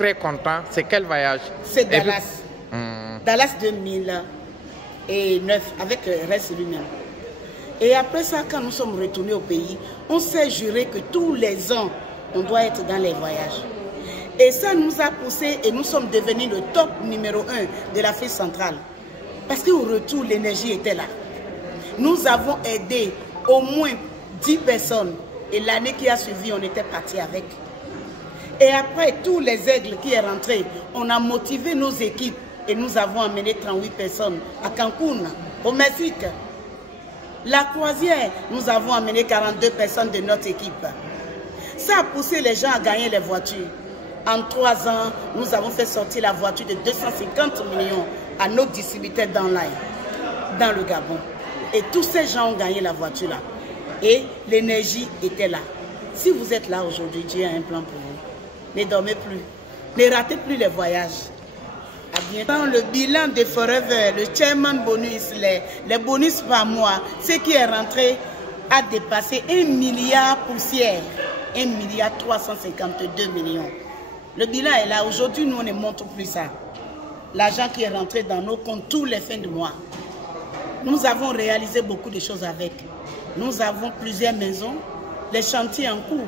très content. C'est quel voyage? C'est Dallas. Dallas 2009 avec Rest lui-même. Et après ça, quand nous sommes retournés au pays, on s'est juré que tous les ans, on doit être dans les voyages. Et ça nous a poussé et nous sommes devenus le top numéro 1 de l'Afrique centrale. Parce qu'au retour, l'énergie était là. Nous avons aidé au moins 10 personnes. Et l'année qui a suivi, on était parti avec. Et après, tous les aigles qui sont rentrés, on a motivé nos équipes. Et nous avons amené 38 personnes à Cancun, au Mexique. La croisière, nous avons amené 42 personnes de notre équipe. Ça a poussé les gens à gagner les voitures. En 3 ans, nous avons fait sortir la voiture de 250 millions à nos distributeurs d'online dans le Gabon. Et tous ces gens ont gagné la voiture là. Et l'énergie était là. Si vous êtes là aujourd'hui, Dieu a un plan pour vous. Ne dormez plus. Ne ratez plus les voyages. Dans le bilan de Forever, le chairman bonus, les bonus par mois, ce qui est rentré a dépassé 1 milliard poussière, 1 milliard 352 millions. Le bilan est là. Aujourd'hui, nous, on ne montre plus ça. L'argent qui est rentré dans nos comptes tous les fins de mois. Nous avons réalisé beaucoup de choses avec. Nous avons plusieurs maisons, les chantiers en cours,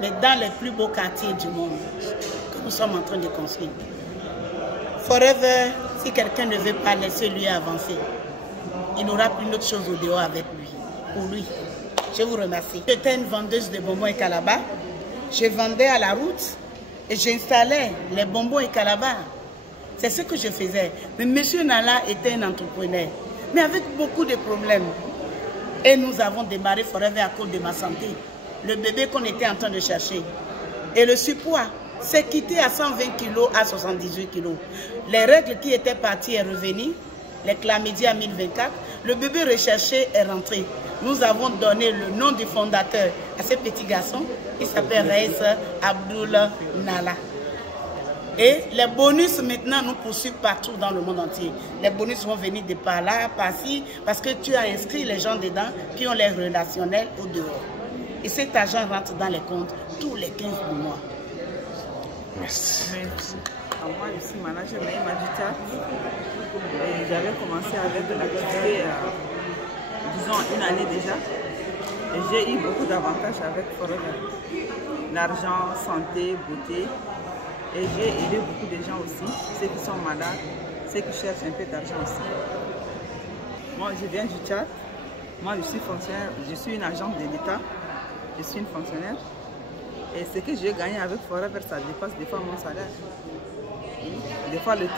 mais dans les plus beaux quartiers du monde que nous sommes en train de construire. Forever, si quelqu'un ne veut pas laisser lui avancer, il n'aura plus d'autre chose au dehors avec lui. Pour lui. Je vous remercie. J'étais une vendeuse de bonbons et calabas. Je vendais à la route et j'installais les bonbons et calabas. C'est ce que je faisais. Mais M. Nala était un entrepreneur, mais avec beaucoup de problèmes. Et nous avons démarré Forever à cause de ma santé. Le bébé qu'on était en train de chercher. Et le surpoids s'est quitté à 120 kg à 78 kg. Les règles qui étaient parties sont revenues. Les chlamydia à 1024. Le bébé recherché est rentré. Nous avons donné le nom du fondateur à ce petit garçon. Il s'appelle Reis Abdul Nala. Et les bonus maintenant nous poursuivent partout dans le monde entier. Les bonus vont venir de par là, par-ci, parce que tu as inscrit les gens dedans qui ont les relationnels au dehors. Et cet argent rentre dans les comptes tous les 15 mois. Merci. Moi, je suis manager Naïma Dutat. J'avais commencé avec l'activité, disons, 1 année déjà. Et j'ai eu beaucoup d'avantages avec Forever. L'argent, santé, beauté. Et j'ai aidé beaucoup de gens aussi, ceux qui sont malades, ceux qui cherchent un peu d'argent aussi. Moi, je viens du Tchad. Moi, je suis fonctionnaire, je suis une agente de l'État. Je suis une fonctionnaire. Et ce que j'ai gagné avec Forever, ça dépasse des fois mon salaire. Des fois le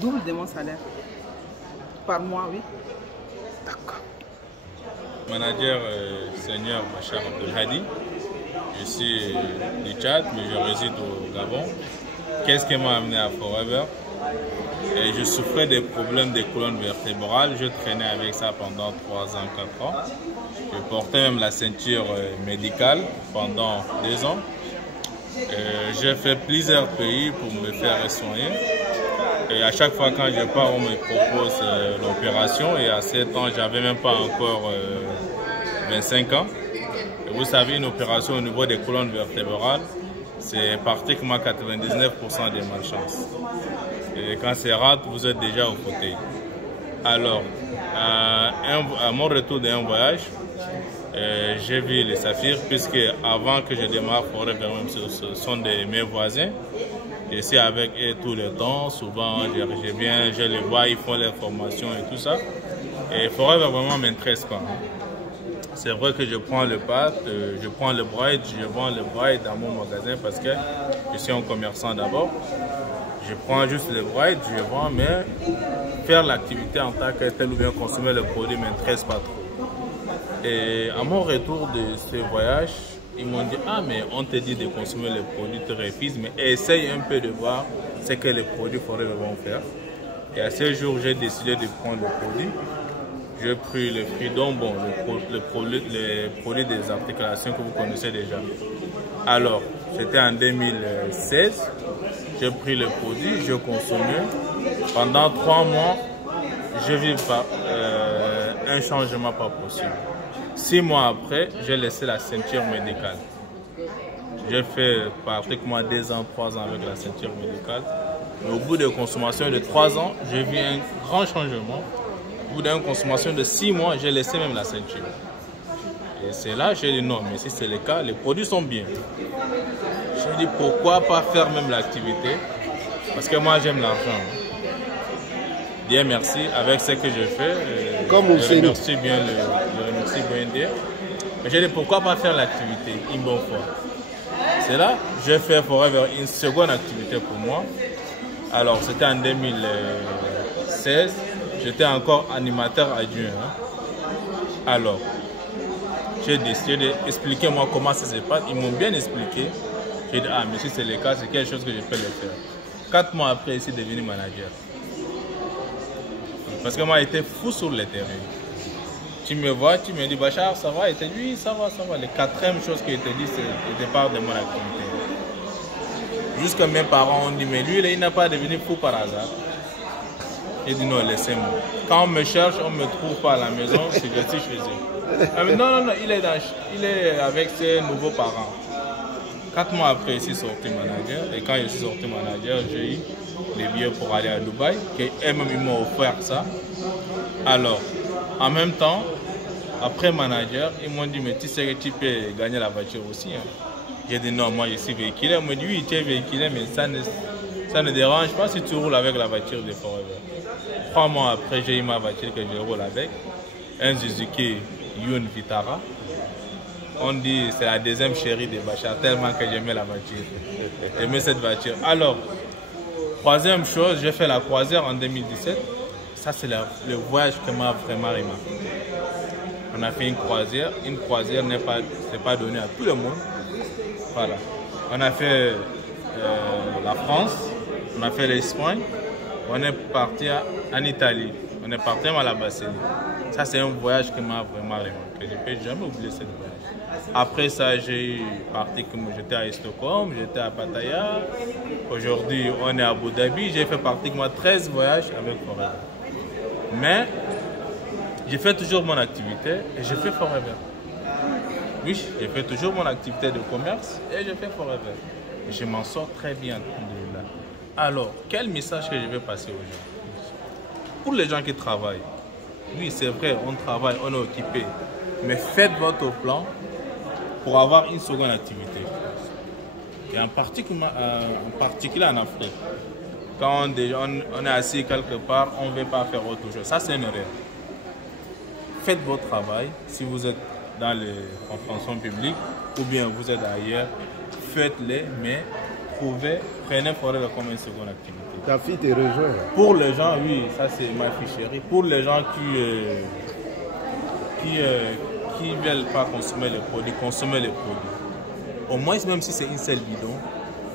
double de mon salaire. Par mois, oui. D'accord. Manager senior Bachar Abdelhadi. Je suis du Tchad, mais je réside au Gabon. Qu'est-ce qui m'a amené à Forever? Et je souffrais des problèmes des colonnes vertébrales. Je traînais avec ça pendant 3 ans, 4 ans. Je portais même la ceinture médicale pendant 2 ans. J'ai fait plusieurs pays pour me faire soigner. Et à chaque fois quand je pars, on me propose l'opération. Et à 7 ans, j'avais même pas encore 25 ans. Et vous savez, une opération au niveau des colonnes vertébrales, c'est pratiquement 99% des malchances. Et quand c'est rate, vous êtes déjà au fauteuil. Alors, à mon retour d'un voyage, j'ai vu les saphirs, puisque avant que je démarre Forever, ce sont mes voisins. Je suis avec eux tout le temps. Souvent, je les vois, ils font leurs formations et tout ça. Et Forever vraiment m'intéresse pas. C'est vrai que je prends le pâte, je prends le bride, je vends le bride dans mon magasin parce que je suis un commerçant d'abord. Je prends juste le bride, je vends, mais faire l'activité en tant que tel ou bien consommer le produit ne m'intéresse pas trop. Et à mon retour de ce voyage, ils m'ont dit « Ah, mais on te dit de consommer le produit, tu refuses, mais essaye un peu de voir ce que les produits Forever vont faire. » Et à ce jour, j'ai décidé de prendre le produit. J'ai pris le Freedom, bon, le produit des articulations que vous connaissez déjà. Alors, c'était en 2016. J'ai pris le produit, je consommais. Pendant 3 mois, je vis pas un changement pas possible. 6 mois après, j'ai laissé la ceinture médicale. J'ai fait pratiquement 2 ans, 3 ans avec la ceinture médicale. Mais au bout de consommation de 3 ans, j'ai vu un grand changement. Au bout d'une consommation de 6 mois, j'ai laissé même la ceinture. Et c'est là que j'ai dit non, mais si c'est le cas, les produits sont bien. J'ai dit pourquoi pas faire même l'activité, parce que moi j'aime l'argent. Dieu merci, avec ce que je fais, je remercie bien Dieu. Mais j'ai dit pourquoi pas faire l'activité une bonne fois. C'est là que j'ai fait Forever une seconde activité pour moi. Alors c'était en 2016, j'étais encore animateur adjoint. Alors, j'ai décidé d'expliquer moi comment ça se passe. Ils m'ont bien expliqué. J'ai dit, ah, mais si c'est le cas, c'est quelque chose que je peux le faire. 4 mois après, je suis devenu manager. Parce que moi, j'étais fou sur le terrain. Tu me vois, tu me dis, Bachar, ça va? Il te dit, oui, ça va, ça va. La 4e chose qu'il te dit, c'est le départ de mon activité. Jusque mes parents ont dit, mais lui, il n'a pas devenu fou par hasard. J'ai dit, non, laissez-moi. Quand on me cherche, on ne me trouve pas à la maison, c'est que je suis chez eux. Ah, mais non, il est avec ses nouveaux parents. 4 mois après, je suis sorti manager. Et quand je suis sorti manager, j'ai eu les billets pour aller à Dubaï. Eux-mêmes, ils m'ont offert ça. Alors, en même temps, après manager, ils m'ont dit, mais tu sais que tu peux gagner la voiture aussi. Hein. J'ai dit, non, moi je suis véhiculé. Ils m'ont dit, oui, tu es véhiculé, mais ça ne dérange pas si tu roules avec la voiture de Forever. 3 mois après, j'ai eu ma voiture que je roule avec. Un Suzuki Yun Vitara. On dit c'est la 2e chérie de Bachar, tellement que j'aimais la voiture. J'aimais cette voiture. Alors, 3e chose, j'ai fait la croisière en 2017. Ça, c'est le voyage qui m'a vraiment remarqué. On a fait une croisière. Une croisière n'est pas donnée à tout le monde. Voilà. On a fait la France, on a fait l'Espagne, on est parti en Italie, on est parti à la Bassine. Ça, c'est un voyage qui m'a vraiment remarqué. Je ne peux jamais oublier ce voyage. Après ça, j'ai parti comme j'étais à Stockholm, j'étais à Pattaya. Aujourd'hui, on est à Abu Dhabi. J'ai fait pratiquement 13 voyages avec Forever. Mais j'ai fait toujours mon activité et je fais Forever. Oui, j'ai fait toujours mon activité de commerce et je fais Forever. Et je m'en sors très bien. Alors, quel message que je vais passer aux gens? Pour les gens qui travaillent, oui, c'est vrai, on travaille, on est occupé. Mais faites votre plan pour avoir une seconde activité. Et en particulier en Afrique, quand on est assis quelque part, on ne veut pas faire autre chose. Ça, c'est une erreur. Faites votre travail. Si vous êtes dans les compréhensions publiques ou bien vous êtes ailleurs, faites-les, mais prenez Forever comme une seconde activité. Ta fille te rejoint. Pour les gens, oui, ça c'est ma fille chérie. Pour les gens qui ne veulent pas consommer les produits, consommez les produits. Au moins, même si c'est une seule bidon,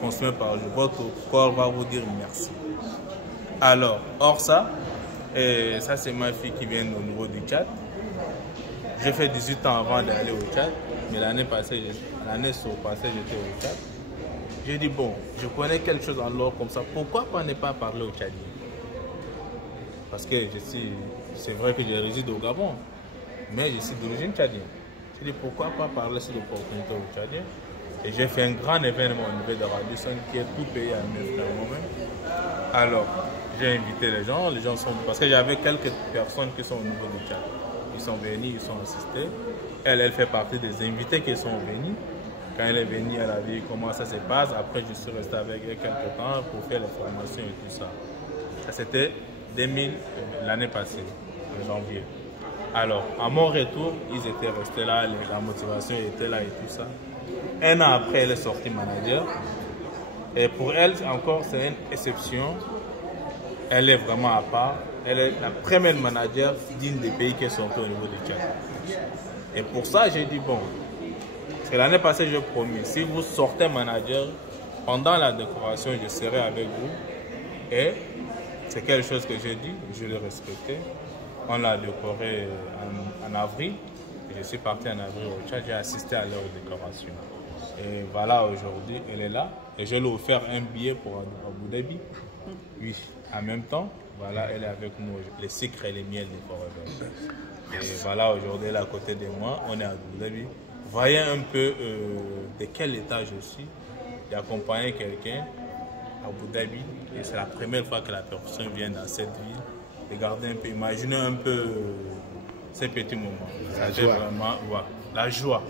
consommez par jour. Votre corps va vous dire merci. Alors, hors ça, ça c'est ma fille qui vient au niveau du Tchad. J'ai fait 18 ans avant d'aller au Tchad, mais l'année surpassée, j'étais au Tchad. J'ai dit, bon, je connais quelque chose en l'or comme ça, pourquoi pas ne pas parler au Tchadien? Parce que c'est vrai que je réside au Gabon, mais je suis d'origine tchadienne. J'ai dit, pourquoi pas parler sur l'opportunité au Tchadien? Et j'ai fait un grand événement au niveau de Radisson qui est tout payé à 9 francs moi-même. Alors, j'ai invité les gens sont... Parce que j'avais quelques personnes qui sont au niveau du Tchad. Ils sont venus, ils sont assistés. Elle fait partie des invités qui sont venus. Quand elle est venue, elle a vu comment ça se passe. Après, je suis resté avec elle quelques temps pour faire les formations et tout ça. Ça, c'était l'année passée, en janvier. Alors, à mon retour, ils étaient restés là, la motivation était là et tout ça. 1 an après, elle est sortie manager. Et pour elle, encore, c'est une exception. Elle est vraiment à part. Elle est la première manager digne des pays qui est sortie au niveau du Tchad. Et pour ça, j'ai dit, bon, parce que l'année passée, j'ai promis, si vous sortez manager, pendant la décoration, je serai avec vous. Et c'est quelque chose que j'ai dit, je l'ai respecté. On l'a décoré en avril. Je suis parti en avril au Tchad, j'ai assisté à leur décoration. Et voilà, aujourd'hui, elle est là. Et je lui ai offert un billet pour Abu Dhabi. Oui, en même temps, voilà, elle est avec nous. Les sucres et les miels de Forever. Et voilà, aujourd'hui, elle est à côté de moi. On est à Abu Dhabi. voyant un peu de quel état je suis, d'accompagner quelqu'un à Abu Dhabi, et c'est la première fois que la personne vient dans cette ville, regardez un peu, imaginez un peu ces petits moments. Ça fait vraiment, voilà, la joie.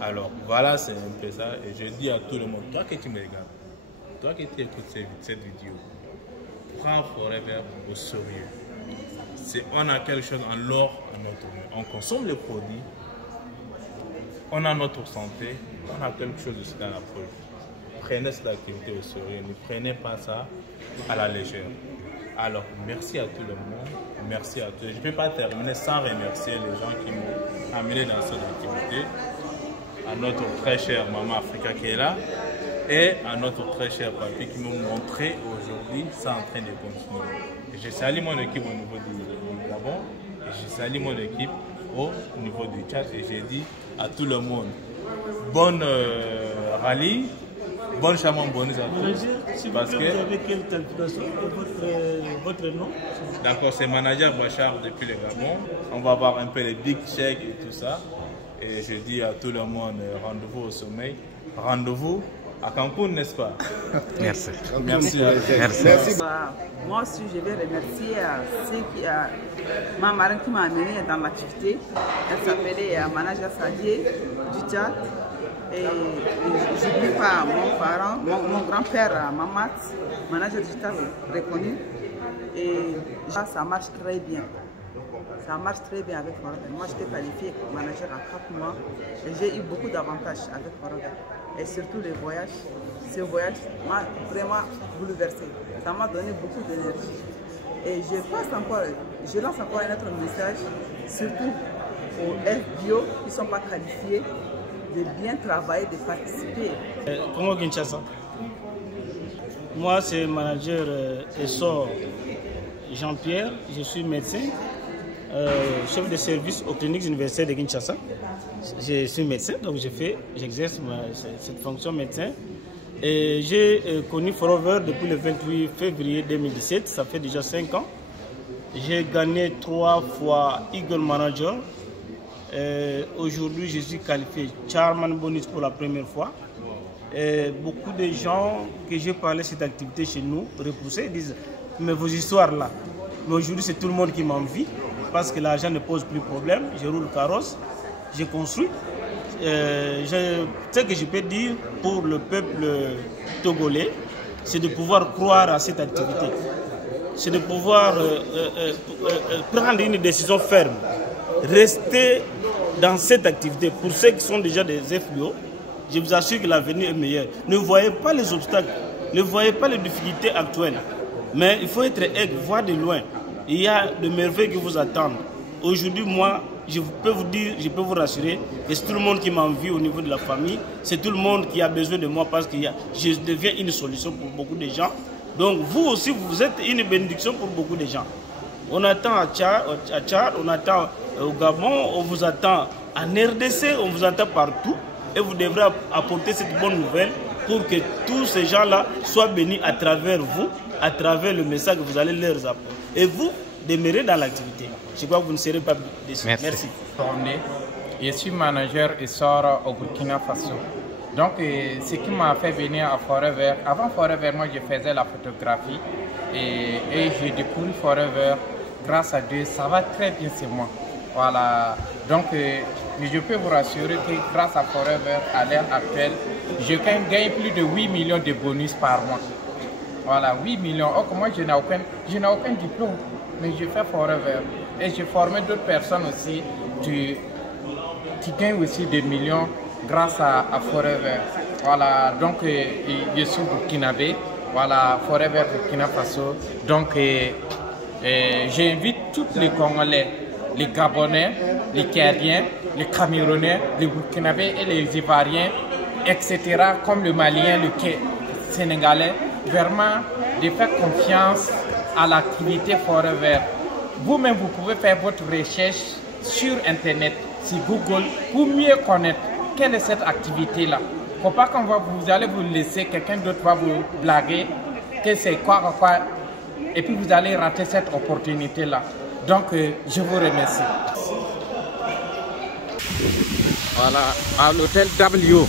Alors voilà, c'est un peu ça, et je dis à tout le monde, toi que tu me regardes, toi que tu écoutes cette vidéo, prends Forever au sérieux. On a quelque chose en l'or à notre main. On consomme les produits, on a notre santé, on a quelque chose aussi dans la poche. Prenez cette activité au sérieux, ne prenez pas ça à la légère. Alors, merci à tout le monde, merci à tous. Je ne peux pas terminer sans remercier les gens qui m'ont amené dans cette activité. À notre très chère maman Africa qui est là et à notre très cher papy qui m'ont montré aujourd'hui ça en train de continuer. Et je salue mon équipe au niveau du Gabon, et je salue mon équipe au niveau du Tchad et j'ai dit à tout le monde, bonne rallye, bonne chamon bonus à tous. Si parce vous avez quelle qualification votre nom? D'accord, c'est manager Bachar depuis le Gabon. On va voir un peu les big checks et tout ça. Et je dis à tout le monde, rendez-vous au sommeil. Rendez-vous à Cancun, n'est-ce pas? Merci. Merci. Merci. Moi aussi, je vais remercier ma marraine qui m'a amené dans l'activité. Elle s'appelait Manager Sadier du Tchad. Et je n'oublie pas mon parent, mon grand-père Mamat, manager du Tchad reconnu. Et ça marche très bien. Ça marche très bien avec Forever. Moi, j'étais qualifiée manager en 4 mois et j'ai eu beaucoup d'avantages avec Forever. Et surtout les voyages. Ce voyage m'a vraiment bouleversé. Ça m'a donné beaucoup d'énergie. Et je lance encore un autre message, surtout aux FBO qui ne sont pas qualifiés, de bien travailler, de participer. Congo Kinshasa. Moi, c'est manager Essor Jean-Pierre. Je suis médecin. Chef de service aux cliniques universitaires de Kinshasa. Je suis médecin, donc j'exerce cette fonction médecin. Et j'ai connu Forever depuis le 28 février 2017, ça fait déjà 5 ans. J'ai gagné 3 fois Eagle Manager. Aujourd'hui, je suis qualifié Chairman Bonus pour la première fois. Beaucoup de gens que j'ai parlé de cette activité chez nous repoussaient, disent mais vos histoires là. Mais aujourd'hui, c'est tout le monde qui m'envie. Parce que l'argent ne pose plus de problème, je roule carrosse, je construis. Ce que je peux dire pour le peuple togolais, c'est de pouvoir croire à cette activité. C'est de pouvoir prendre une décision ferme. Rester dans cette activité. Pour ceux qui sont déjà des FBO, je vous assure que l'avenir est meilleur. Ne voyez pas les obstacles, ne voyez pas les difficultés actuelles. Mais il faut être aigle, voir de loin. Il y a de merveilles qui vous attendent. Aujourd'hui, moi, je peux vous dire, je peux vous rassurer que c'est tout le monde qui m'envie au niveau de la famille. C'est tout le monde qui a besoin de moi parce que je deviens une solution pour beaucoup de gens. Donc, vous aussi, vous êtes une bénédiction pour beaucoup de gens. On attend à Tchad, on attend au Gabon, on vous attend en RDC, on vous attend partout. Et vous devrez apporter cette bonne nouvelle pour que tous ces gens-là soient bénis à travers vous, à travers le message que vous allez leur apporter. Et vous, demeurez dans l'activité. Je crois que vous ne serez pas déçus. Merci. Je suis manager et sort au Burkina Faso. Donc, ce qui m'a fait venir à Forever, avant Forever, moi je faisais la photographie et j'ai découvert Forever. Grâce à Dieu, ça va très bien chez moi. Voilà. Donc, je peux vous rassurer que grâce à Forever, à l'heure actuelle, je gagne plus de 8 millions de bonus par mois. Voilà, 8 millions. Or, moi, je n'ai aucun diplôme, mais je fais Forever. Et j'ai formé d'autres personnes aussi qui gagnent aussi des millions grâce à Forever. Voilà, donc je suis burkinabé. Voilà, Forever Burkina Faso. Donc, j'invite tous les Congolais, les Gabonais, les Cadiens, les Camerounais, les Burkinabés et les Ivoiriens, etc., comme le Malien, le Sénégalais, vraiment de faire confiance à l'activité Forever. Vous-même, vous pouvez faire votre recherche sur Internet, sur Google, pour mieux connaître quelle est cette activité-là. Il ne faut pas qu'on vous allez vous laisser, quelqu'un d'autre va vous blaguer, que c'est quoi, et puis vous allez rater cette opportunité-là. Donc, je vous remercie. Voilà, à l'hôtel W.